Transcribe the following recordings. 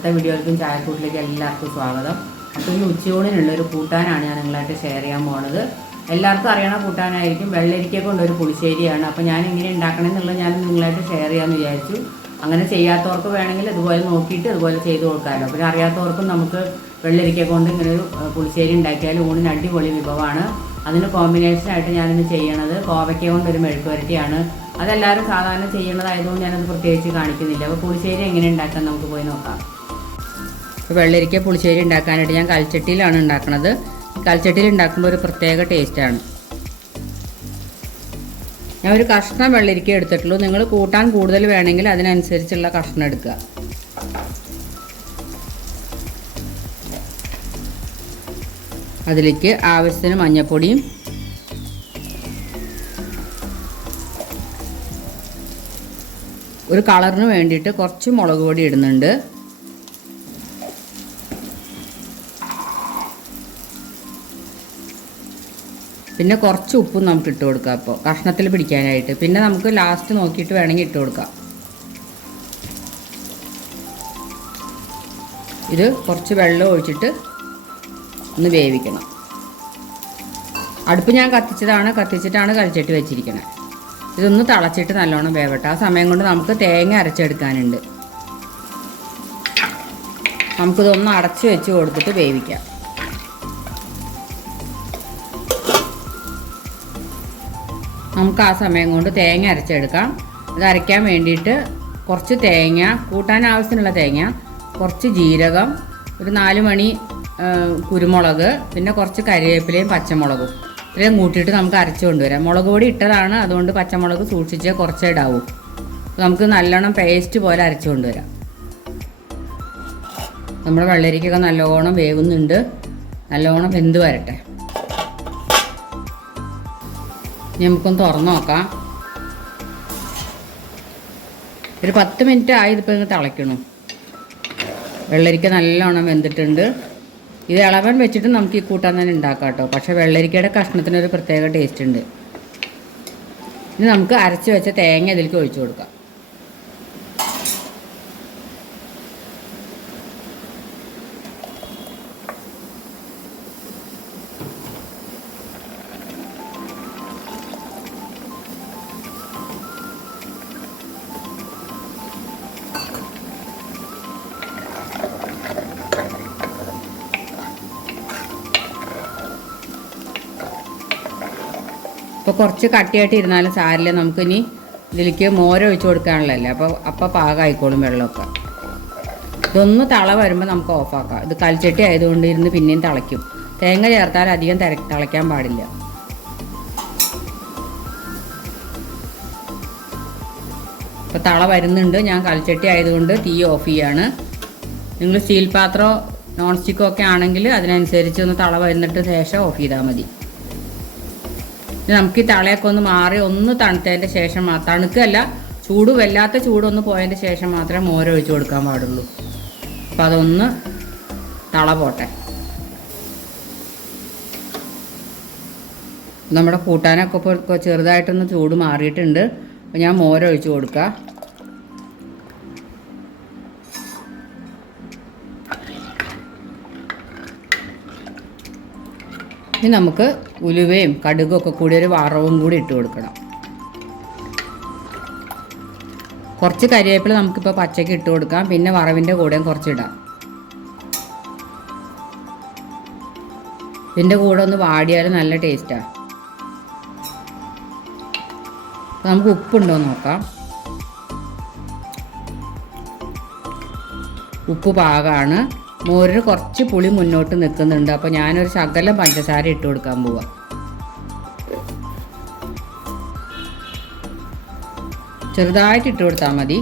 ഇന്നത്തെ വീഡിയോയിലേക്കും ചായക്കൂട്ടിലേക്ക് എല്ലാവർക്കും സ്വാഗതം. അപ്പോൾ ഇന്ന് ഉച്ചയൂണിനുള്ള ഒരു കൂട്ടാനാണ് ഞാൻ നിങ്ങളായിട്ട് ഷെയർ ചെയ്യാൻ പോണത്. എല്ലാവർക്കും അറിയണ കൂട്ടാനായിരിക്കും. വെള്ളരിക്ക കൊണ്ടൊരു പുളിശ്ശേരിയാണ്. അപ്പോൾ ഞാൻ എങ്ങനെ ഉണ്ടാക്കണമെന്നുള്ളത് ഞാൻ നിങ്ങളായിട്ട് ഷെയർ ചെയ്യാമെന്ന് വിചാരിച്ചു. അങ്ങനെ ചെയ്യാത്തവർക്ക് വേണമെങ്കിൽ ഇതുപോലെ നോക്കിയിട്ട് ഇതുപോലെ ചെയ്ത് കൊടുക്കാമല്ലോ പിന്നെ അറിയാത്തവർക്കും നമുക്ക് വെള്ളരിക്ക കൊണ്ട് ഇങ്ങനെ ഒരു പുളിശ്ശേരി ഉണ്ടാക്കിയാൽ ഊണിന് അടിപൊളി വിഭവമാണ്. അതിന് കോമ്പിനേഷനായിട്ട് ഞാനിന്ന് ചെയ്യണത് കോവയ്ക്ക കൊണ്ട് ഒരു മെഴുക്ക് വരട്ടിയാണ് അതെല്ലാവരും സാധാരണ ചെയ്യേണ്ടതായതുകൊണ്ട് ഞാനത് പ്രത്യേകിച്ച് കാണിക്കുന്നില്ല. അപ്പോൾ പുളിശ്ശേരി എങ്ങനെ ഉണ്ടാക്കാൻ നമുക്ക് പോയി നോക്കാം. വെള്ളരിക്ക പുളിശ്ശേരി ഉണ്ടാക്കാനായിട്ട് ഞാൻ കൽച്ചട്ടിയിലാണ് ഉണ്ടാക്കുന്നത് കൽച്ചട്ടിയിൽ ഉണ്ടാക്കുമ്പോൾ ഒരു പ്രത്യേക ടേസ്റ്റാണ് ഞാൻ ഒരു കഷ്ണം വെള്ളരിക്ക എടുത്തിട്ടുള്ളൂ. നിങ്ങൾ കൂട്ടാൻ കൂടുതൽ വേണമെങ്കിൽ അതിനനുസരിച്ചുള്ള കഷ്ണം എടുക്കുക. അതിലേക്ക് ആവശ്യത്തിന് മഞ്ഞൾപ്പൊടിയും ഒരു കളറിന് വേണ്ടിയിട്ട് കുറച്ച് മുളക് പൊടി ഇടുന്നുണ്ട്. പിന്നെ കുറച്ച് ഉപ്പും നമുക്ക് ഇട്ട് കൊടുക്കാം അപ്പോൾ. കഷ്ണത്തിൽ പിടിക്കാനായിട്ട്. പിന്നെ നമുക്ക് ലാസ്റ്റ് നോക്കിയിട്ട് വേണമെങ്കിൽ ഇട്ട് കൊടുക്കാം. ഇത് കുറച്ച് വെള്ളം ഒഴിച്ചിട്ട് ഒന്ന് വേവിക്കണം. അടുപ്പ് ഞാൻ കത്തിച്ചതാണ്. കത്തിച്ചിട്ടാണ് കളിച്ചിട്ട് വെച്ചിരിക്കുന്നത് ഇതൊന്ന് തിളച്ചിട്ട് നല്ലോണം വേവട്ടെ. ആ സമയം കൊണ്ട് നമുക്ക് തേങ്ങ അരച്ചെടുക്കാനുണ്ട്. നമുക്കിതൊന്ന് അടച്ച് വെച്ച് കൊടുത്തിട്ട് വേവിക്കാം. നമുക്ക് ആ സമയം കൊണ്ട് തേങ്ങ അരച്ചെടുക്കാം. അത് അരയ്ക്കാൻ വേണ്ടിയിട്ട് കുറച്ച് തേങ്ങ കൂട്ടാൻ ആവശ്യത്തിനുള്ള തേങ്ങ കുറച്ച് ജീരകം ഒരു നാല് മണി കുരുമുളക് പിന്നെ കുറച്ച് കരിവേപ്പിലയും പച്ചമുളകും. ഇത്രയും കൂട്ടിയിട്ട് നമുക്ക് അരച്ച് കൊണ്ടുവരാം. മുളക് പൊടി ഇട്ടതാണ് അതുകൊണ്ട് പച്ചമുളക് സൂക്ഷിച്ച് കുറച്ചേ ഇടാവൂ. നമുക്ക് നല്ലോണം പേസ്റ്റ് പോലെ അരച്ചു കൊണ്ടുവരാം. നമ്മുടെ വെള്ളരിക്കൊക്കെ നല്ലോണം വേവുന്നുണ്ട്. നല്ലോണം വെന്ത് വരട്ടെ. നമുക്കൊന്ന് തുറന്ന് നോക്കാം. ഒരു പത്ത് മിനിറ്റ് ആയി ഇതിപ്പോൾ തിളയ്ക്കണം. വെള്ളരിക്ക നല്ലോണം വെന്തിട്ടുണ്ട്. ഇത് ഇളവൻ വെച്ചിട്ട് നമുക്ക് ഈ കൂട്ടാൻ തന്നെ ഉണ്ടാക്കാം കേട്ടോ പക്ഷേ വെള്ളരിക്കയുടെ കഷ്ണത്തിനൊരു പ്രത്യേക ടേസ്റ്റ് ഉണ്ട്. ഇനി നമുക്ക് അരച്ച് വെച്ച തേങ്ങ ഇതിലേക്ക് ഒഴിച്ചു കൊടുക്കാം. ഇപ്പോൾ കുറച്ച് കട്ടിയായിട്ട് ഇരുന്നാലും സാരില്ല നമുക്കിനി ഇതിലേക്ക് മോര ഒഴിച്ചു കൊടുക്കാനുള്ളതല്ലേ. അപ്പോൾ അപ്പോൾ പാകമായിക്കോളും വെള്ളമൊക്കെ. ഇതൊന്ന് തള വരുമ്പോൾ നമുക്ക് ഓഫാക്കാം ഇത് കൽച്ചട്ടി ആയതുകൊണ്ട് ഇരുന്ന് പിന്നെയും തിളയ്ക്കും. തേങ്ങ ചേർത്താൽ അധികം തിര തിളയ്ക്കാൻ പാടില്ല. ഇപ്പോൾ തള വരുന്നുണ്ട്. ഞാൻ കൽച്ചട്ടി ആയതുകൊണ്ട് തീ ഓഫ് ചെയ്യാണ്. നിങ്ങൾ സ്റ്റീൽ പാത്രമോ നോൺ സ്റ്റിക്കോ ഒക്കെ ആണെങ്കിൽ അതിനനുസരിച്ച് ഒന്ന് തള വരുന്നിട്ട് ശേഷം ഓഫ് ചെയ്താൽ മതി. നമുക്ക് ഈ തളയൊക്കെ ഒന്ന് മാറി ഒന്ന് തണുത്തതിന്റെ ശേഷം തണുക്കല്ല ചൂട് വല്ലാത്ത ചൂടൊന്ന് പോയതിന്റെ ശേഷം മാത്രമേ മോര ഒഴിച്ചു കൊടുക്കാൻ പാടുള്ളൂ. അപ്പം അതൊന്ന് തള പോട്ടെ. നമ്മുടെ കൂട്ടാനൊക്കെ ഇപ്പോൾ ചെറുതായിട്ടൊന്ന് ചൂട് മാറിയിട്ടുണ്ട്. അപ്പോൾ ഞാൻ മോര ഒഴിച്ച് കൊടുക്കുക ഇനി നമുക്ക് ഉലുവയും കടുകും ഒക്കെ കൂടി ഒരു വറവും കൂടി ഇട്ട് കൊടുക്കണം. കുറച്ച് കരിവേപ്പില നമുക്കിപ്പോൾ പച്ചയ്ക്ക് ഇട്ട് കൊടുക്കാം. പിന്നെ വറവിന്റെ കൂടെയും കുറച്ച് ഇടാം. ഇതിന്റെ കൂടെ ഒന്ന് വാടിയാൽ നല്ല ടേസ്റ്റാണ് നമുക്ക് ഉപ്പുണ്ടോ എന്ന് നോക്കാം. ഉപ്പ് പാകമാണ് മോരിന് കുറച്ച് പുളി മുന്നോട്ട് നിൽക്കുന്നുണ്ട്. അപ്പോൾ ഞാനൊരു ശകലം പഞ്ചസാര ഇട്ട് കൊടുക്കാൻ പോവാം. ചെറുതായിട്ട് ഇട്ട് കൊടുത്താൽ മതി.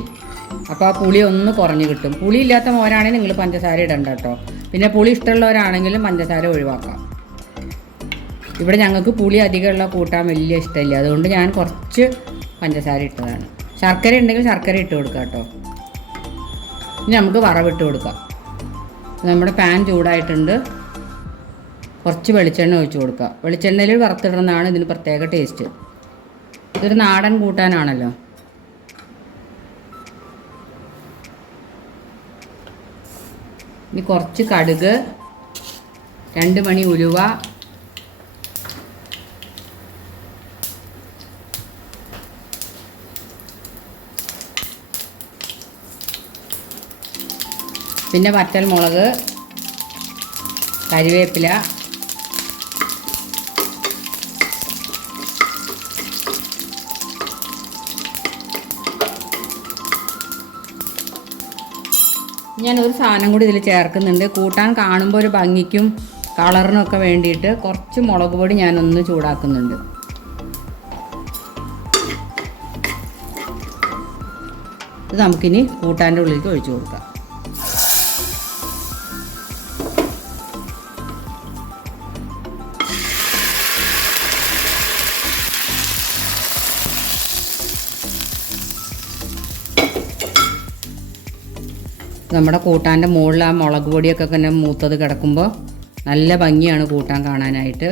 അപ്പോൾ ആ പുളി ഒന്ന് കുറഞ്ഞ് കിട്ടും. പുളി ഇല്ലാത്ത മോരാണെങ്കിൽ നിങ്ങൾ പഞ്ചസാര ഇടണ്ട കേട്ടോ. പിന്നെ പുളി ഇഷ്ടമുള്ളവരാണെങ്കിലും പഞ്ചസാര ഒഴിവാക്കാം. ഇവിടെ ഞങ്ങൾക്ക് പുളി അധികമുള്ള കൂട്ടാൻ വലിയ ഇഷ്ടമില്ല. അതുകൊണ്ട് ഞാൻ കുറച്ച് പഞ്ചസാര ഇട്ടതാണ്. ശർക്കര ഉണ്ടെങ്കിൽ ശർക്കര ഇട്ട് കൊടുക്കാം കേട്ടോ. ഇനി നമുക്ക് വറവിട്ട് കൊടുക്കാം. നമ്മുടെ പാൻ ചൂടായിട്ടുണ്ട്. കുറച്ച് വെളിച്ചെണ്ണ ഒഴിച്ച് കൊടുക്കുക. വെളിച്ചെണ്ണയിൽ വറുത്തിടുന്നതാണ് ഇതിന് പ്രത്യേക ടേസ്റ്റ്. ഇതൊരു നാടൻ കൂട്ടാനാണല്ലോ. ഇനി കുറച്ച് കടുക് രണ്ട് മണി ഉലുവ പിന്നെ വറ്റൽ മുളക് കരിവേപ്പില ഞാൻ ഒരു സാധനം കൂടി ഇതിൽ ചേർക്കുന്നുണ്ട്. കൂട്ടാൻ കാണുമ്പോൾ ഒരു ഭംഗിക്കും കളറിനൊക്കെ വേണ്ടിയിട്ട് കുറച്ച് മുളക് പൊടി ഞാനൊന്ന് ചൂടാക്കുന്നുണ്ട്. ഇത് നമുക്കിനി കൂട്ടാന്റെ ഉള്ളിലേക്ക് ഒഴിച്ചു കൊടുക്കാം. നമ്മുടെ കൂട്ടാന്റെ മുകളിൽ ആ മുളക് പൊടിയൊക്കെ തന്നെ മൂത്തത് കിടക്കുമ്പോൾ നല്ല ഭംഗിയാണ് കൂട്ടാൻ കാണാനായിട്ട്.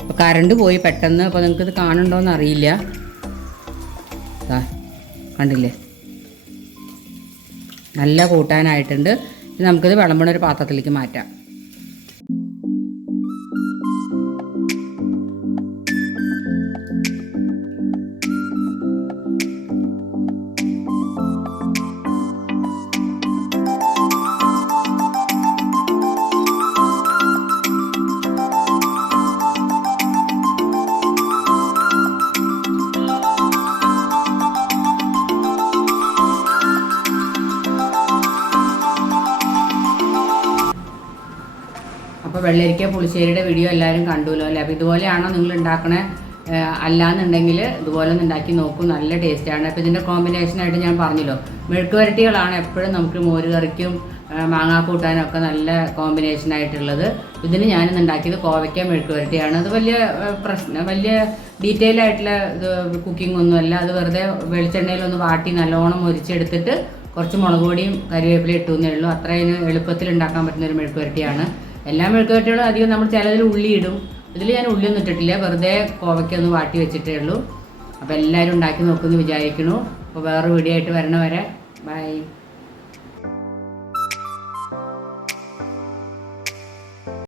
അപ്പോൾ കറണ്ട് പോയി പെട്ടെന്ന് അപ്പോൾ നിങ്ങൾക്കിത് കാണുന്നുണ്ടോയെന്ന് അറിയില്ല. കണ്ടില്ലേ? നല്ല കൂട്ടാനായിട്ടുണ്ട്. നമുക്കിത് വിളമ്പണ ഒരു പാത്രത്തിലേക്ക് മാറ്റാം. അപ്പോൾ വെള്ളരിക്ക പുളിശ്ശേരിയുടെ വീഡിയോ എല്ലാവരും കണ്ടുല്ലോ അല്ലേ? അപ്പോൾ ഇതുപോലെയാണോ നിങ്ങൾ ഉണ്ടാക്കണേ? അല്ലാന്നുണ്ടെങ്കിൽ ഇതുപോലെ ഒന്ന് ഉണ്ടാക്കി നോക്കും. നല്ല ടേസ്റ്റാണ് അപ്പോൾ ഇതിന്റെ കോമ്പിനേഷനായിട്ട് ഞാൻ പറഞ്ഞല്ലോ. മെഴുക്ക് വരട്ടികളാണ് എപ്പോഴും നമുക്ക് മോര് കറിക്കും മാങ്ങ മാങ്ങാ കൂട്ടാനും ഒക്കെ നല്ല കോമ്പിനേഷനായിട്ടുള്ളത് ഇതിന് ഞാനിന്ന് ഉണ്ടാക്കിയത് കോവയ്ക്ക മെഴുക്ക് വരട്ടിയാണ്. അത് വലിയ പ്രശ്നം വലിയ ഡീറ്റെയിൽ ആയിട്ടുള്ള ഇത് കുക്കിംഗ് ഒന്നുമല്ല അത് വെറുതെ വെളിച്ചെണ്ണയിലൊന്ന് വാട്ടി നല്ലോണം ഒരിച്ചെടുത്തിട്ട് കുറച്ച് മുളക് പൊടിയും കറിവേപ്പിലും ഇട്ടു എന്നേ ഉള്ളൂ. അത്രയും എളുപ്പത്തിൽ ഉണ്ടാക്കാൻ പറ്റുന്ന ഒരു മെഴുക്ക് വരട്ടിയാണ്. എല്ലാ മെഴുക്കുവരട്ടികളും അധികം നമ്മൾ ചിലതിൽ ഉള്ളി ഇടും. ഇതിൽ ഞാൻ ഉള്ളിയൊന്നും ഇട്ടിട്ടില്ല. വെറുതെ കോവയ്ക്കൊന്ന് വാട്ടി വെച്ചിട്ടേ ഉള്ളൂ. അപ്പോൾ എല്ലാവരും ഉണ്ടാക്കി നോക്കുമെന്ന് വിചാരിക്കുന്നു. അപ്പോൾ വേറെ വീഡിയോ ആയിട്ട് വരണ വരെ ബൈ